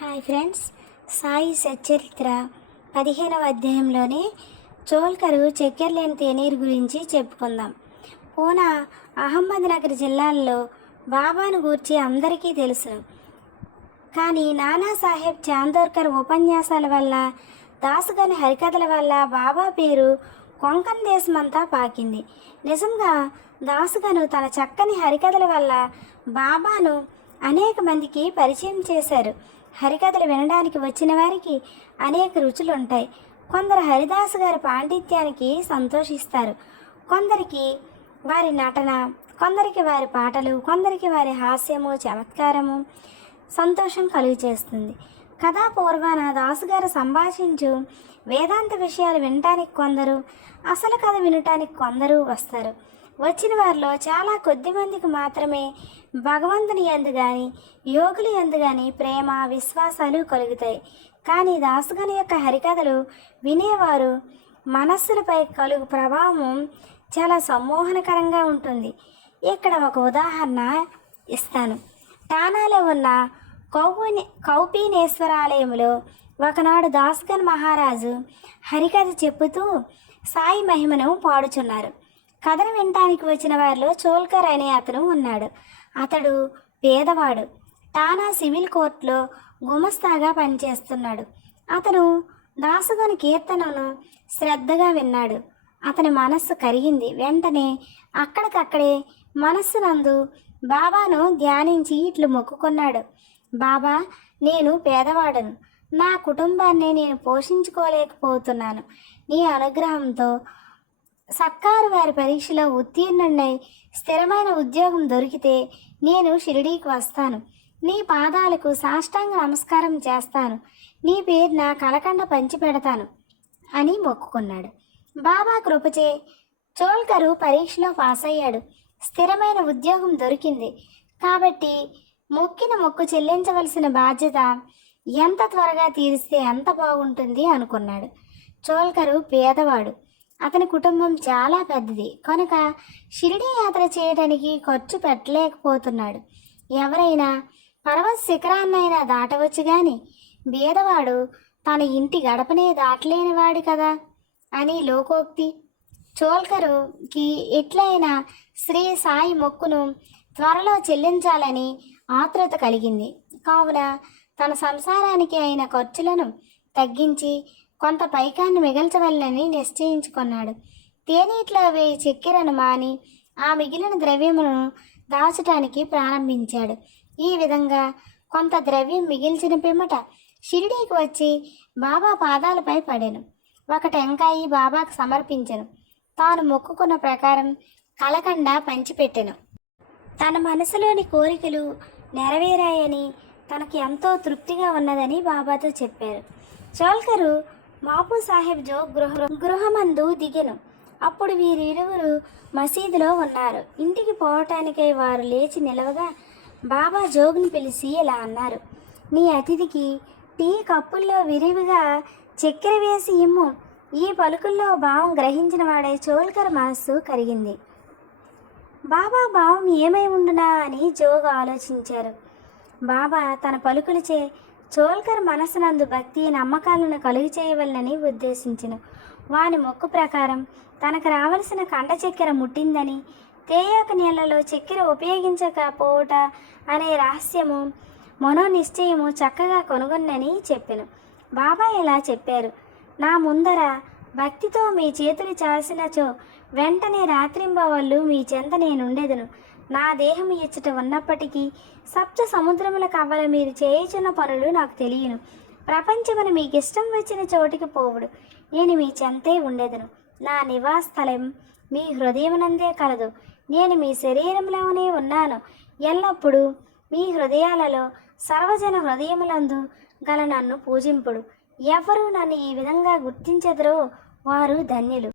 Hi friends. Sai Satcharitra పదిహేనవ అధ్యాయంలోనే చోల్కరు చక్కెర లేని తేనీరు గురించి చెప్పుకుందాం. పూనా అహ్మద్నగర్ జిల్లాల్లో బాబాను గూర్చి అందరికీ తెలుసు. కానీ నానాసాహెబ్ చాందోర్కర్ ఉపన్యాసాల వల్ల దాసుగని హరికథల వల్ల బాబా పేరు కొంకణ్ దేశమంతా పాకింది. నిజంగా దాసుగను తన చక్కని హరికథల వల్ల బాబాను అనేక మందికి పరిచయం చేశారు. హరికథలు వినడానికి వచ్చిన వారికి అనేక రుచులు ఉంటాయి కొందరు హరిదాసు గారి పాండిత్యానికి సంతోషిస్తారు. కొందరికి వారి నటన కొందరికి వారి పాటలు కొందరికి వారి హాస్యము చమత్కారము సంతోషం కలుగు చేస్తుంది దాసు గారు సంభాషించు వేదాంత విషయాలు వినటానికి కొందరు అసలు కథ వినటానికి కొందరు వస్తారు. వచ్చిన వారిలో చాలా కొద్ది మందికి మాత్రమే భగవంతుని ఎందు గాని యోగులు ఎందు గాని ప్రేమ విశ్వాసాలు కలుగుతాయి. కానీ దాసుగని యొక్క హరికథలు వినేవారు మనస్సులపై కలుగు ప్రభావం చాలా సమ్మోహనకరంగా ఉంటుంది. ఇక్కడ ఒక ఉదాహరణ ఇస్తాను. టానాలో ఉన్న కౌపీ కౌపీనేశ్వరాలయంలో ఒకనాడు దాస్గన్ మహారాజు హరికథ చెప్పుతూ సాయి మహిమను పాడుచున్నారు. కథను వినటానికి వచ్చిన వారిలో చోల్కర్ అనే అతను ఉన్నాడు. అతడు పేదవాడు. టానా సివిల్ కోర్టులో గుమస్తాగా పనిచేస్తున్నాడు. అతను దాసుగని కీర్తనను శ్రద్ధగా విన్నాడు. అతని మనస్సు కరిగింది. వెంటనే అక్కడికక్కడే మనస్సునందు బాబాను ధ్యానించి ఇట్లు మొక్కుకున్నాడు. బాబా నేను పేదవాడను. నా కుటుంబాన్ని నేను పోషించుకోలేకపోతున్నాను. నీ అనుగ్రహంతో సర్కారు వారి పరీక్షలో ఉత్తీర్ణున్నై స్థిరమైన ఉద్యోగం దొరికితే నేను షిరిడీకి వస్తాను. నీ పాదాలకు సాష్టాంగ నమస్కారం చేస్తాను. నీ పేరున కలకండ పంచి పెడతాను అని మొక్కుకున్నాడు. బాబా కృపచే చోల్కరు పరీక్షలో పాస్ అయ్యాడు స్థిరమైన ఉద్యోగం దొరికింది. కాబట్టి మొక్కిన మొక్కు చెల్లించవలసిన బాధ్యత ఎంత త్వరగా తీరిస్తే ఎంత బాగుంటుంది అనుకున్నాడు. చోల్కరు పేదవాడు. అతని కుటుంబం చాలా పెద్దది. కనుక షిరిడీ యాత్ర చేయడానికి ఖర్చు పెట్టలేకపోతున్నాడు. ఎవరైనా పర్వత శిఖరాన్నైనా దాటవచ్చు కానీ బీదవాడు తన ఇంటి గడపనే దాటలేనివాడు కదా అని లోకోక్తి. చోల్కరుకి ఎట్లయినా శ్రీ సాయి మొక్కును త్వరలో చెల్లించాలని ఆతృత కలిగింది. కావున తన సంసారానికి అయిన ఖర్చులను తగ్గించి కొంత పైకాన్ని మిగల్చవల్లని నిశ్చయించుకున్నాడు. తేనీట్లో వేయి చక్కెరను మాని ఆ మిగిలిన ద్రవ్యమును దాచటానికి ప్రారంభించాడు. ఈ విధంగా కొంత ద్రవ్యం మిగిల్చిన పిమ్మట షిరిడీకి వచ్చి బాబా పాదాలపై పడాను. ఒక టెంకాయి బాబాకు సమర్పించను. తాను మొక్కుకున్న ప్రకారం కలకండ పంచిపెట్టెను. తన మనసులోని కోరికలు నెరవేరాయని తనకి ఎంతో తృప్తిగా ఉన్నదని బాబాతో చెప్పారు. చోల్కరు మాపు సాహెబ్ జో గృహ గృహమందు దిగెను. అప్పుడు వీరిరువురు మసీదులో ఉన్నారు. ఇంటికి పోవటానికై వారు లేచి నిలవగా బాబా జోగుని పిలిచి ఇలా అన్నారు నీ అతిథికి టీ కప్పుల్లో విరివిగా చక్కెర వేసి ఇమ్ము. ఈ పలుకుల్లో భావం గ్రహించిన వాడే చోల్కర్ మనస్సు కరిగింది. బాబా భావం ఏమై ఉండునా? అని జోగు ఆలోచించారు. బాబా తన పలుకులచే చోల్కర్ మనసునందు భక్తి నమ్మకాలను కలుగు చేయవలనని ఉద్దేశించిన. వాని మొక్కు ప్రకారం తనకు రావలసిన కండ చక్కెర ముట్టిందని తేయాక నీళ్ళలో చక్కెర ఉపయోగించకపోవట అనే రహస్యము మనోనిశ్చయము చక్కగా కొనుగొన్నని చెప్పాను. బాబా ఇలా చెప్పారు నా ముందర భక్తితో మీ చేతులు చాసినచో వెంటనే రాత్రింబవళ్ళు మీ చెంత నేనుండెదను. నా దేహం ఇచ్చట ఉన్నప్పటికీ సప్త సముద్రముల కవ్వల మీరు చేయుచున్న పనులు నాకు తెలియను. ప్రపంచమును మీకు ఇష్టం వచ్చిన చోటికి పోవుడు. నేను మీ చెంతే ఉండేదను. నా నివాస స్థలం మీ హృదయమునందే కలదు. నేను మీ శరీరంలోనే ఉన్నాను. ఎల్లప్పుడూ మీ హృదయాలలో సర్వజన హృదయములందు గల నన్ను పూజింపుడు. ఎవరు నన్ను ఈ విధంగా గుర్తించెదరో వారు ధన్యులు.